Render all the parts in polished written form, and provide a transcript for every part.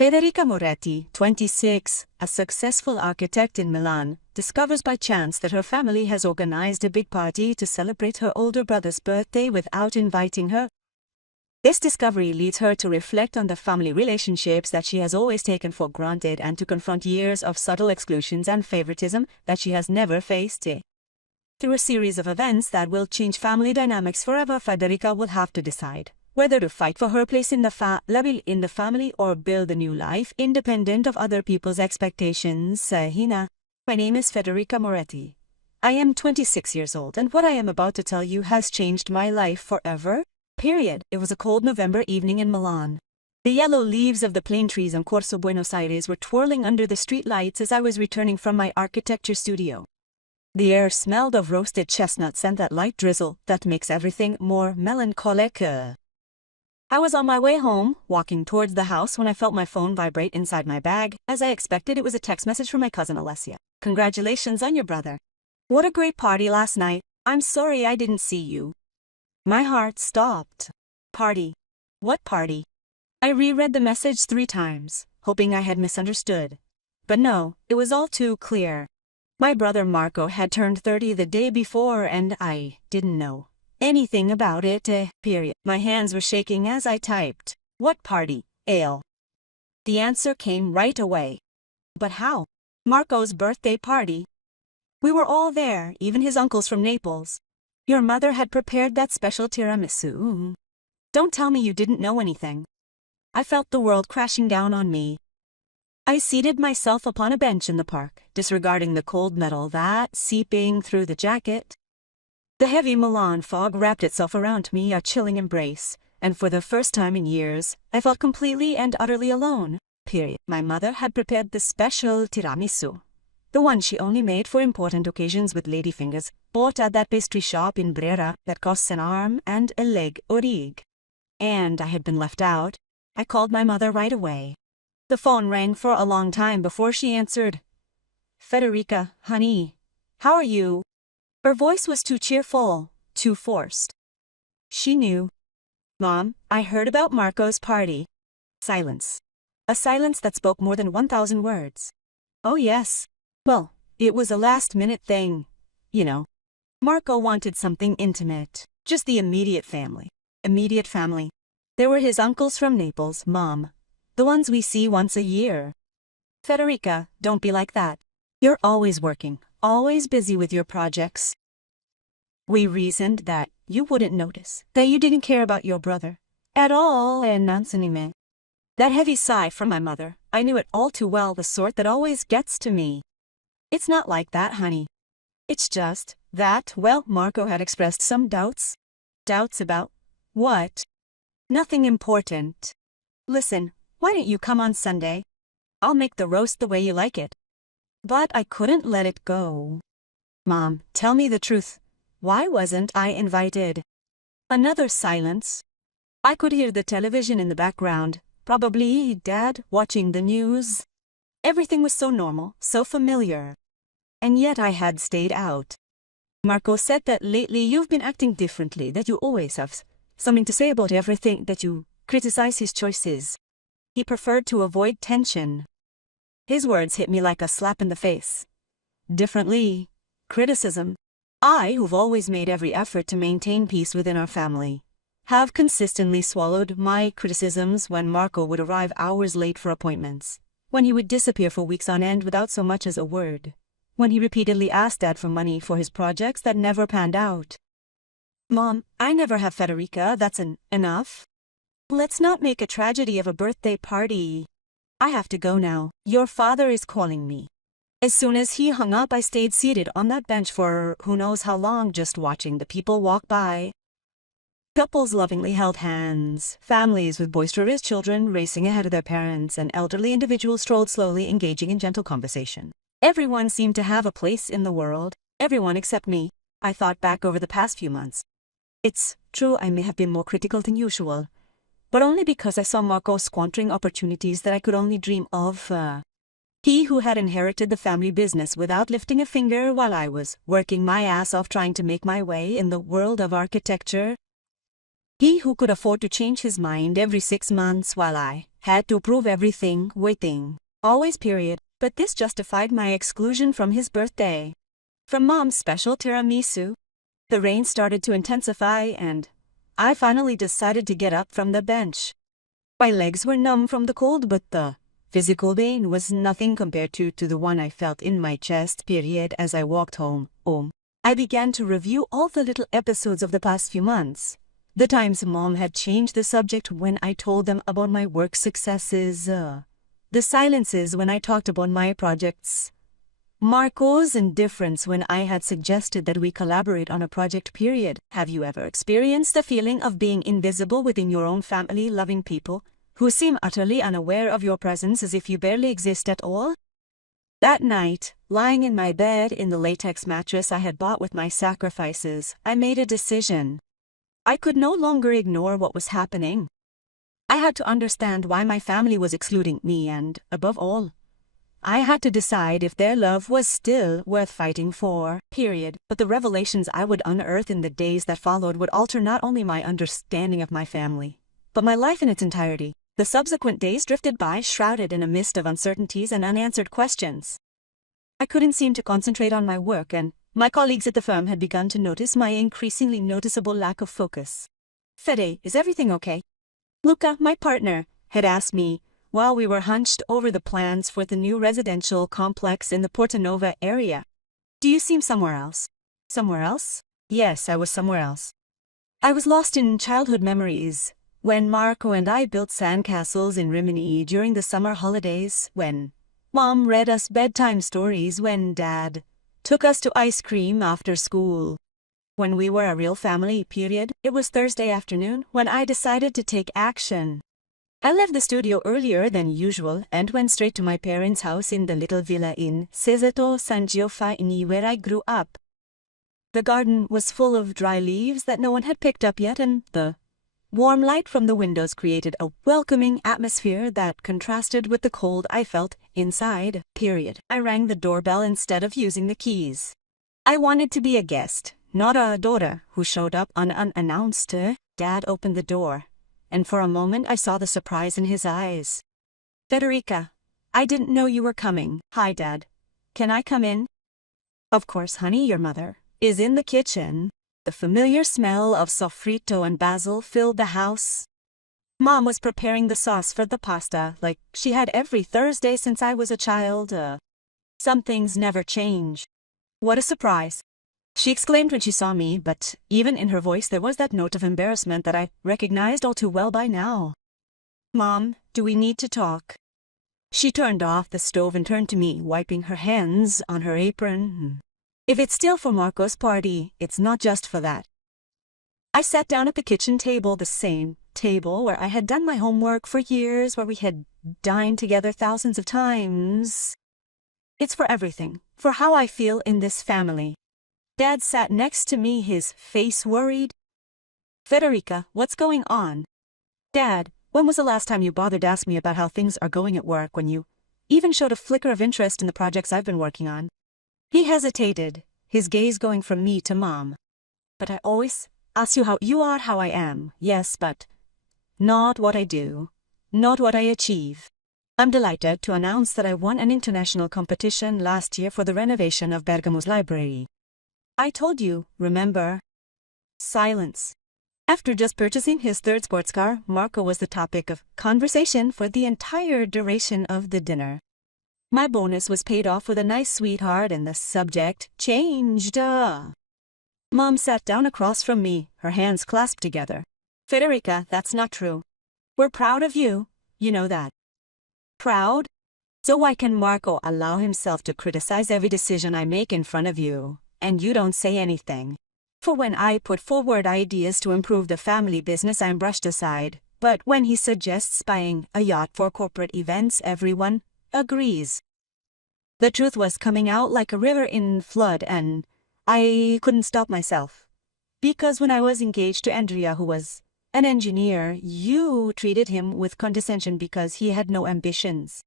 Federica Moretti, 26, a successful architect in Milan, discovers by chance that her family has organized a big party to celebrate her older brother's birthday without inviting her. This discovery leads her to reflect on the family relationships that she has always taken for granted and to confront years of subtle exclusions and favoritism that she has never faced. Through a series of events that will change family dynamics forever, Federica will have to decide whether to fight for her place in the family or build a new life independent of other people's expectations. Hina. My name is Federica Moretti. I am 26 years old, and what I am about to tell you has changed my life forever. Period. It was a cold November evening in Milan. The yellow leaves of the plane trees on Corso Buenos Aires were twirling under the street lights as I was returning from my architecture studio. The air smelled of roasted chestnuts and that light drizzle that makes everything more melancholic. I was on my way home, walking towards the house, when I felt my phone vibrate inside my bag. As I expected, it was a text message from my cousin Alessia. Congratulations on your brother. What a great party last night. I'm sorry I didn't see you. My heart stopped. Party? What party? I reread the message 3 times, hoping I had misunderstood. But no, it was all too clear. My brother Marco had turned 30 the day before and I didn't know anything about it. Period. My hands were shaking as I typed. What party? Ale. The answer came right away. But how? Marco's birthday party. We were all there, even his uncles from Naples. Your mother had prepared that special tiramisu. Don't tell me you didn't know anything. I felt the world crashing down on me. I seated myself upon a bench in the park, disregarding the cold metal that seeping through the jacket. The heavy Milan fog wrapped itself around me, a chilling embrace, and for the first time in years, I felt completely and utterly alone. Period. My mother had prepared the special tiramisu, the one she only made for important occasions with ladyfingers, bought at that pastry shop in Brera that costs an arm and a leg orig. And I had been left out. I called my mother right away. The phone rang for a long time before she answered. Federica, honey, how are you? Her voice was too cheerful, too forced. She knew. Mom, I heard about Marco's party. Silence. A silence that spoke more than 1,000 words. Oh yes. Well, it was a last-minute thing. You know. Marco wanted something intimate. Just the immediate family. Immediate family. There were his uncles from Naples, Mom. The ones we see once a year. Federica, don't be like that. You're always working, always busy with your projects. We reasoned that you wouldn't notice, that you didn't care about your brother at all, and nansanime. That heavy sigh from my mother, I knew it all too well, the sort that always gets to me. It's not like that, honey. It's just that, well, Marco had expressed some doubts. Doubts about what? Nothing important. Listen, why don't you come on Sunday? I'll make the roast the way you like it. But I couldn't let it go. Mom, tell me the truth. Why wasn't I invited? Another silence. I could hear the television in the background, probably Dad watching the news. Everything was so normal, so familiar. And yet I had stayed out. Marco said that lately you've been acting differently, that you always have something to say about everything, that you criticize his choices. He preferred to avoid tension. His words hit me like a slap in the face. Differently. Criticism. I, who've always made every effort to maintain peace within our family, have consistently swallowed my criticisms when Marco would arrive hours late for appointments, when he would disappear for weeks on end without so much as a word, when he repeatedly asked Dad for money for his projects that never panned out. Mom, I never have Federica, that's enough. Let's not make a tragedy of a birthday party. I have to go now. Your father is calling me. As soon as he hung up, I stayed seated on that bench for who knows how long, just watching the people walk by. Couples lovingly held hands, families with boisterous children racing ahead of their parents, and elderly individuals strolled slowly, engaging in gentle conversation. Everyone seemed to have a place in the world, everyone except me. I thought back over the past few months. It's true I may have been more critical than usual, but only because I saw Marco squandering opportunities that I could only dream of. He who had inherited the family business without lifting a finger while I was working my ass off trying to make my way in the world of architecture. He who could afford to change his mind every 6 months while I Had to prove everything, waiting. Always period. But this justified my exclusion from his birthday. From Mom's special tiramisu. The rain started to intensify and I finally decided to get up from the bench. My legs were numb from the cold, but the physical pain was nothing compared to the one I felt in my chest, period, as I walked home. I began to review all the little episodes of the past few months. The times Mom had changed the subject when I told them about my work successes. The silences when I talked about my projects. Marco's indifference when I had suggested that we collaborate on a project, period. Have you ever experienced the feeling of being invisible within your own family, loving people who seem utterly unaware of your presence as if you barely exist at all? That night, lying in my bed in the latex mattress I had bought with my sacrifices, I made a decision. I could no longer ignore what was happening. I had to understand why my family was excluding me and, above all, I had to decide if their love was still worth fighting for, period. But the revelations I would unearth in the days that followed would alter not only my understanding of my family, but my life in its entirety. The subsequent days drifted by, shrouded in a mist of uncertainties and unanswered questions. I couldn't seem to concentrate on my work, and my colleagues at the firm had begun to notice my increasingly noticeable lack of focus. "Fede, is everything okay?" Luca, my partner, had asked me while we were hunched over the plans for the new residential complex in the Portanova area. "Do you seem somewhere else?" Somewhere else? Yes, I was somewhere else. I was lost in childhood memories, when Marco and I built sandcastles in Rimini during the summer holidays, when Mom read us bedtime stories, when Dad took us to ice cream after school. When we were a real family, period. It was Thursday afternoon when I decided to take action. I left the studio earlier than usual and went straight to my parents' house in the little villa in Segreti, San Giovanni, where I grew up. The garden was full of dry leaves that no one had picked up yet, and the warm light from the windows created a welcoming atmosphere that contrasted with the cold I felt inside, period. I rang the doorbell instead of using the keys. I wanted to be a guest, not a daughter who showed up unannounced. Dad opened the door, and for a moment I saw the surprise in his eyes. "Federica, I didn't know you were coming." "Hi, Dad. Can I come in?" "Of course, honey, your mother is in the kitchen." The familiar smell of sofrito and basil filled the house. Mom was preparing the sauce for the pasta like she had every Thursday since I was a child. Some things never change. "What a surprise!" she exclaimed when she saw me, but even in her voice there was that note of embarrassment that I recognized all too well by now. "Mom, do we need to talk?" She turned off the stove and turned to me, wiping her hands on her apron. "If it's still for Marco's party, it's not just for that." I sat down at the kitchen table, the same table where I had done my homework for years, where we had dined together thousands of times. "It's for everything, for how I feel in this family." Dad sat next to me, his face worried. "Federica, what's going on?" "Dad, when was the last time you bothered to ask me about how things are going at work, when you even showed a flicker of interest in the projects I've been working on?" He hesitated, his gaze going from me to Mom. "But I always ask you how you are, how I am. Yes, but not what I do, not what I achieve. I'm delighted to announce that I won an international competition last year for the renovation of Bergamo's library. I told you, remember?" Silence. After just purchasing his third sports car, Marco was the topic of conversation for the entire duration of the dinner. My bonus was paid off with a nice sweetheart and the subject changed. Mom sat down across from me, her hands clasped together. "Federica, that's not true. We're proud of you, you know that." "Proud? So why can Marco allow himself to criticize every decision I make in front of you, and you don't say anything? For when I put forward ideas to improve the family business, I'm brushed aside, but when he suggests buying a yacht for corporate events, everyone agrees." The truth was coming out like a river in flood, and I couldn't stop myself. "Because when I was engaged to Andrea, who was an engineer, you treated him with condescension because he had no ambitions.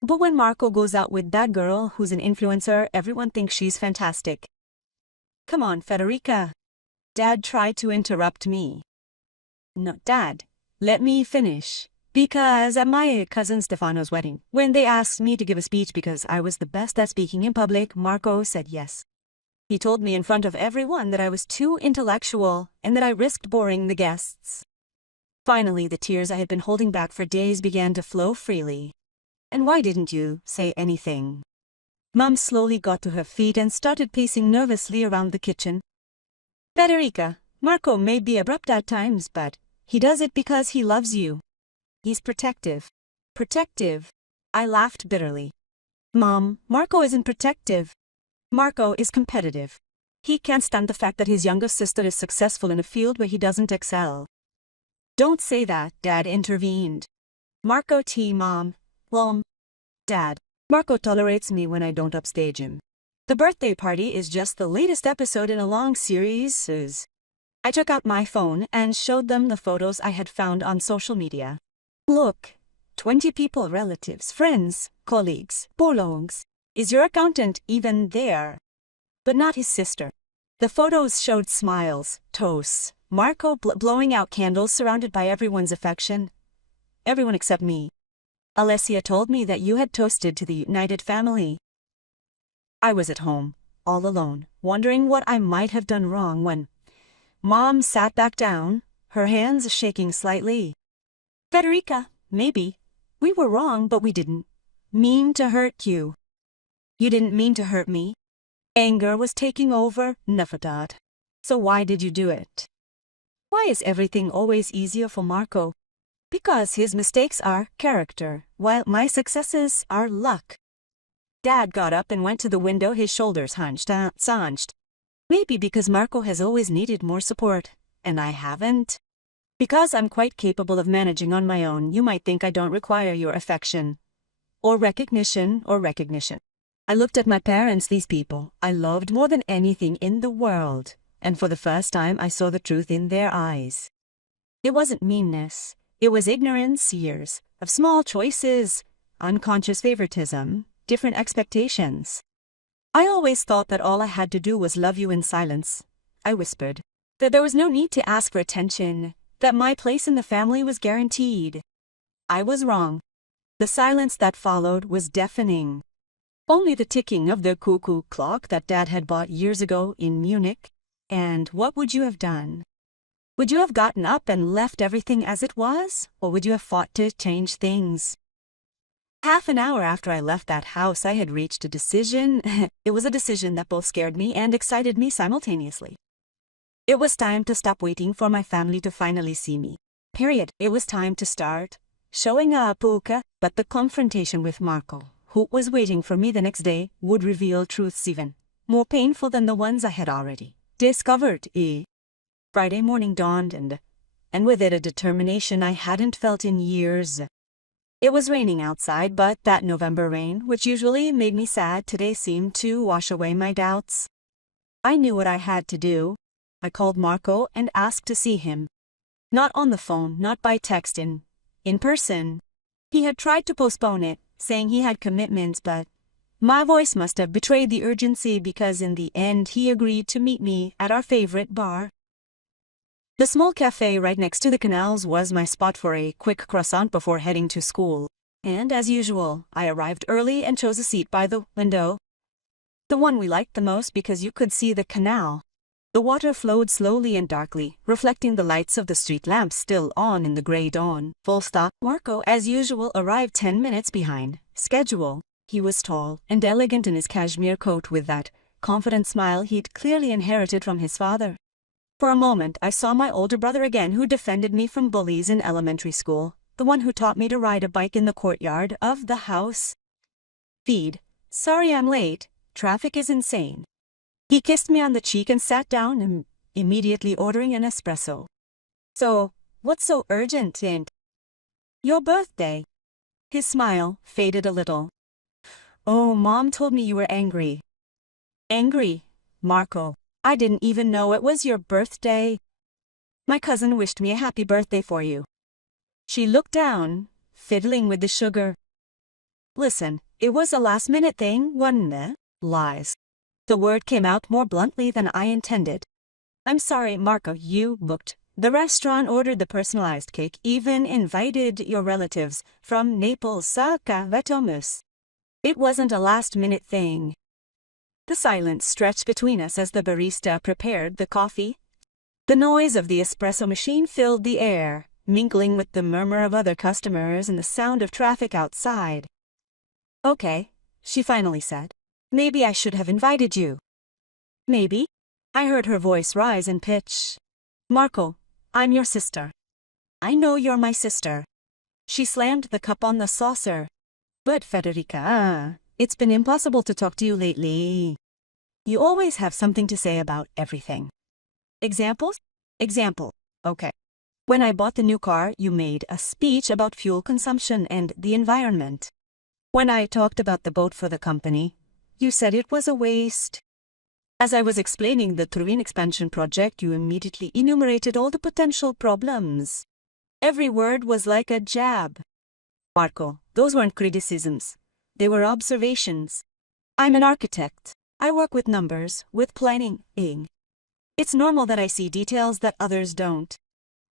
But when Marco goes out with that girl who's an influencer, everyone thinks she's fantastic." "Come on, Federica." Dad tried to interrupt me. "No, Dad, let me finish. Because at my cousin Stefano's wedding, when they asked me to give a speech because I was the best at speaking in public, Marco said yes. He told me in front of everyone that I was too intellectual and that I risked boring the guests. Finally, the tears I had been holding back for days began to flow freely. And why didn't you say anything? Mom slowly got to her feet and started pacing nervously around the kitchen. Federica, Marco may be abrupt at times, but he does it because he loves you. He's protective. Protective. I laughed bitterly. Mom, Marco isn't protective. Marco is competitive. He can't stand the fact that his younger sister is successful in a field where he doesn't excel. Don't say that, Dad intervened. Marco Mom. Well, Dad, Marco tolerates me when I don't upstage him. The birthday party is just the latest episode in a long series. I took out my phone and showed them the photos I had found on social media. Look, 20 people, relatives, friends, colleagues, bolongs. Is your accountant even there? But not his sister. The photos showed smiles, toasts, Marco blowing out candles surrounded by everyone's affection. Everyone except me. Alessia told me that you had toasted to the united family. I was at home, all alone, wondering what I might have done wrong when Mom sat back down, her hands shaking slightly. Federica, maybe. We were wrong, but we didn't mean to hurt you. You didn't mean to hurt me. Anger was taking over, Nefertad. So why did you do it? Why is everything always easier for Marco? Because his mistakes are character, while my successes are luck. Dad got up and went to the window, his shoulders hunched. Maybe because Marco has always needed more support, and I haven't. Because I'm quite capable of managing on my own, you might think I don't require your affection. Or recognition. I looked at my parents, these people I loved more than anything in the world, and for the first time I saw the truth in their eyes. It wasn't meanness, it was ignorance, years of small choices, unconscious favoritism, different expectations. I always thought that all I had to do was love you in silence. I whispered that there was no need to ask for attention, that my place in the family was guaranteed. I was wrong. The silence that followed was deafening. Only the ticking of the cuckoo clock that Dad had bought years ago in Munich. And what would you have done? Would you have gotten up and left everything as it was, or would you have fought to change things? Half an hour after I left that house, I had reached a decision. It was a decision that both scared me and excited me simultaneously. It was time to stop waiting for my family to finally see me. Period. It was time to start showing up, but the confrontation with Marco, who was waiting for me the next day, would reveal truths even more painful than the ones I had already discovered. Friday morning dawned, and with it a determination I hadn't felt in years. It was raining outside, but that November rain, which usually made me sad, today seemed to wash away my doubts. I knew what I had to do. I called Marco and asked to see him. Not on the phone, not by text, in person. He had tried to postpone it, saying he had commitments, but my voice must have betrayed the urgency because in the end he agreed to meet me at our favorite bar. The small cafe right next to the canals was my spot for a quick croissant before heading to school. And as usual, I arrived early and chose a seat by the window. The one we liked the most because you could see the canal. The water flowed slowly and darkly, reflecting the lights of the street lamps still on in the gray dawn. Full stop. Marco, as usual, arrived 10 minutes behind schedule. He was tall and elegant in his cashmere coat with that confident smile he'd clearly inherited from his father. For a moment, I saw my older brother again, who defended me from bullies in elementary school, the one who taught me to ride a bike in the courtyard of the house. Feed. Sorry I'm late. Traffic is insane. He kissed me on the cheek and sat down, immediately ordering an espresso. So, what's so urgent, and your birthday? His smile faded a little. Oh, Mom told me you were angry. Angry, Marco. I didn't even know it was your birthday. My cousin wished me a happy birthday for you. She looked down, fiddling with the sugar. Listen, it was a last-minute thing, wasn't it? Lies. The word came out more bluntly than I intended. I'm sorry, Marco, you looked The restaurant ordered the personalized cake, even invited your relatives from Naples sa Cavetomus. It wasn't a last-minute thing. The silence stretched between us as the barista prepared the coffee. The noise of the espresso machine filled the air, mingling with the murmur of other customers and the sound of traffic outside. "Okay," she finally said. "Maybe I should have invited you." "Maybe?" I heard her voice rise in pitch. "Marco, I'm your sister." "I know you're my sister." She slammed the cup on the saucer. "But Federica, it's been impossible to talk to you lately. You always have something to say about everything." "Examples?" "Example. Okay. When I bought the new car, you made a speech about fuel consumption and the environment. When I talked about the boat for the company, you said it was a waste. As I was explaining the Turin expansion project, you immediately enumerated all the potential problems. Every word was like a jab." "Marco, those weren't criticisms. They were observations. I'm an architect. I work with numbers, with planning. It's normal that I see details that others don't.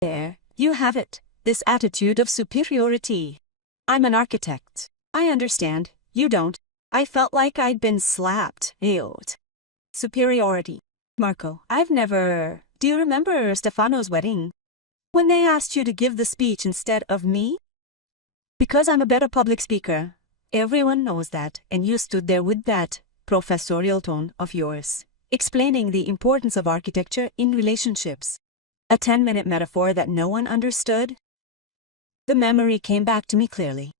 There, you have it, this attitude of superiority. I'm an architect. I understand, you don't. I felt like I'd been slapped. Superiority. Marco, I've never... Do you remember Stefano's wedding? When they asked you to give the speech instead of me? Because I'm a better public speaker. Everyone knows that, and you stood there with that professorial tone of yours, explaining the importance of architecture in relationships. A 10-minute metaphor that no one understood. The memory came back to me clearly.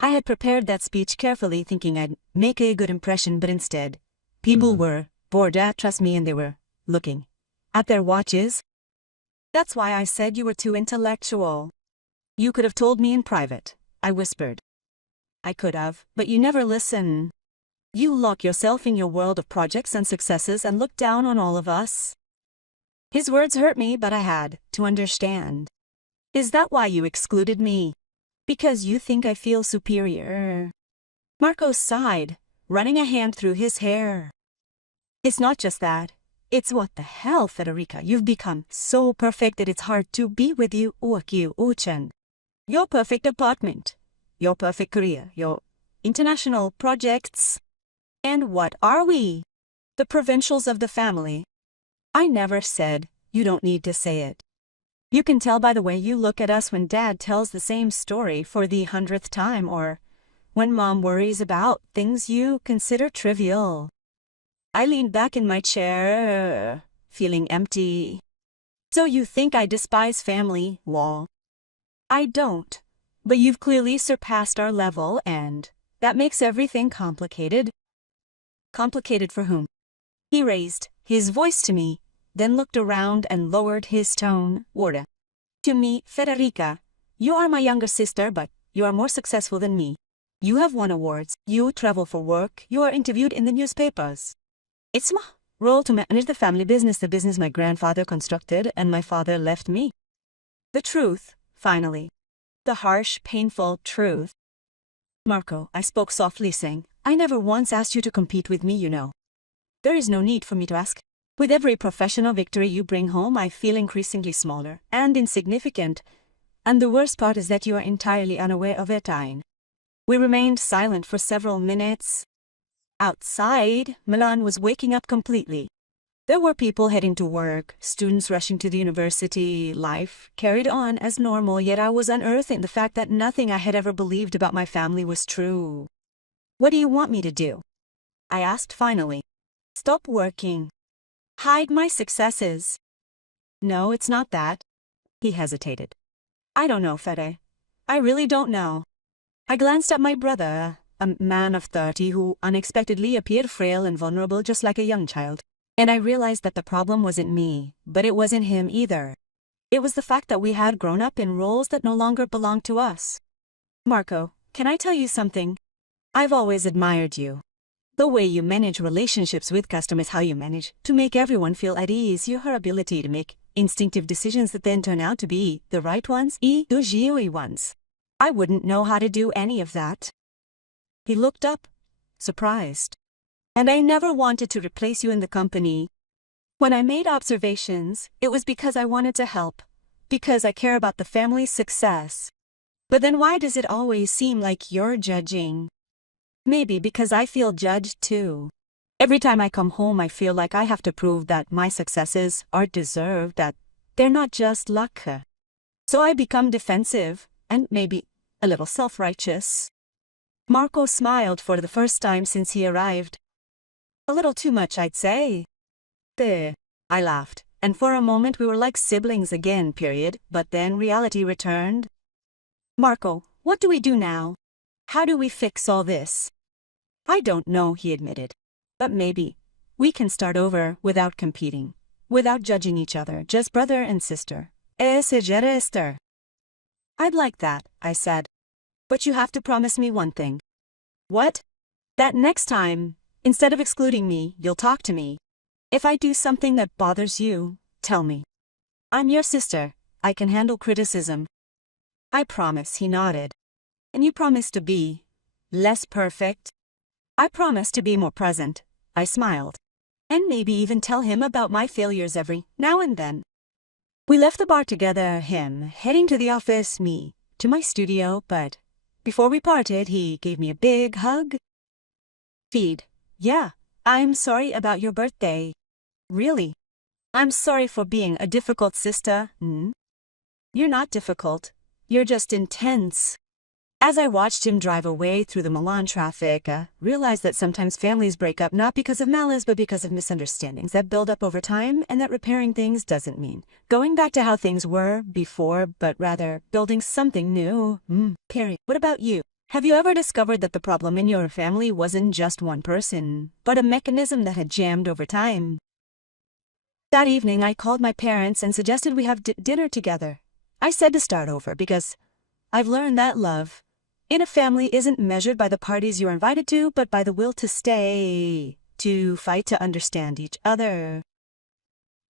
I had prepared that speech carefully, thinking I'd make a good impression, but instead, people were bored, trust me, and they were looking at their watches. That's why I said you were too intellectual. You could have told me in private, I whispered. I could have, but you never listen. You lock yourself in your world of projects and successes and look down on all of us. His words hurt me, but I had to understand. Is that why you excluded me? Because you think I feel superior? Marco sighed, running a hand through his hair. It's not just that. It's what the hell, Federica. You've become so perfect that it's hard to be with you. Your perfect apartment, your perfect career, your international projects. And what are we? The provincials of the family. I never said, you don't need to say it. You can tell by the way you look at us when Dad tells the same story for the 100th time, or when Mom worries about things you consider trivial. I leaned back in my chair, feeling empty. So you think I despise family, Wall? I don't. But you've clearly surpassed our level, and that makes everything complicated. Complicated for whom? He raised his voice to me, then looked around and lowered his tone. Ora. To me, Federica, you are my younger sister, but you are more successful than me. You have won awards, you travel for work, you are interviewed in the newspapers. It's my role to manage the family business, the business my grandfather constructed and my father left me. The truth, finally. The harsh, painful truth. Marco, I spoke softly, saying, I never once asked you to compete with me, you know. There is no need for me to ask. With every professional victory you bring home, I feel increasingly smaller and insignificant. And the worst part is that you are entirely unaware of it. We remained silent for several minutes. Outside, Milan was waking up completely. There were people heading to work, students rushing to the university. Life carried on as normal, yet I was unearthing the fact that nothing I had ever believed about my family was true. What do you want me to do? I asked finally. Stop working. Hide my successes. No, it's not that. He hesitated. I don't know, Fede. I really don't know. I glanced at my brother, a man of 30 who unexpectedly appeared frail and vulnerable just like a young child. And I realized that the problem wasn't me, but it wasn't him either. It was the fact that we had grown up in roles that no longer belonged to us. Marco, can I tell you something? I've always admired you. The way you manage relationships with customers, how you manage to make everyone feel at ease, your ability to make instinctive decisions that then turn out to be the right ones, the ones. I wouldn't know how to do any of that. He looked up, surprised. And I never wanted to replace you in the company. When I made observations, it was because I wanted to help, because I care about the family's success. But then why does it always seem like you're judging? Maybe because I feel judged too. Every time I come home, I feel like I have to prove that my successes are deserved, that they're not just luck. So I become defensive, and maybe a little self-righteous. Marco smiled for the first time since he arrived. A little too much, I'd say. There, I laughed, and for a moment we were like siblings again, period, but then reality returned. Marco, what do we do now? How do we fix all this? I don't know, he admitted. But maybe we can start over without competing, without judging each other, just brother and sister. Esther. I'd like that, I said. But you have to promise me one thing. What? That next time, instead of excluding me, you'll talk to me. If I do something that bothers you, tell me. I'm your sister. I can handle criticism. I promise, he nodded. And you promise to be less perfect? I promise to be more present, I smiled. And maybe even tell him about my failures every now and then. We left the bar together, him heading to the office, me to my studio, but before we parted, he gave me a big hug. Feed. Yeah, I'm sorry about your birthday. Really? I'm sorry for being a difficult sister. You're not difficult. You're just intense. As I watched him drive away through the Milan traffic, I realized that sometimes families break up not because of malice but because of misunderstandings that build up over time, and that repairing things doesn't mean going back to how things were before, but rather building something new. Period. What about you? Have you ever discovered that the problem in your family wasn't just one person, but a mechanism that had jammed over time? That evening I called my parents and suggested we have dinner together. I said to start over because I've learned that love in a family isn't measured by the parties you're invited to, but by the will to stay, to fight to understand each other.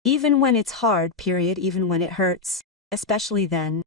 Even when it's hard, period, even when it hurts, especially then.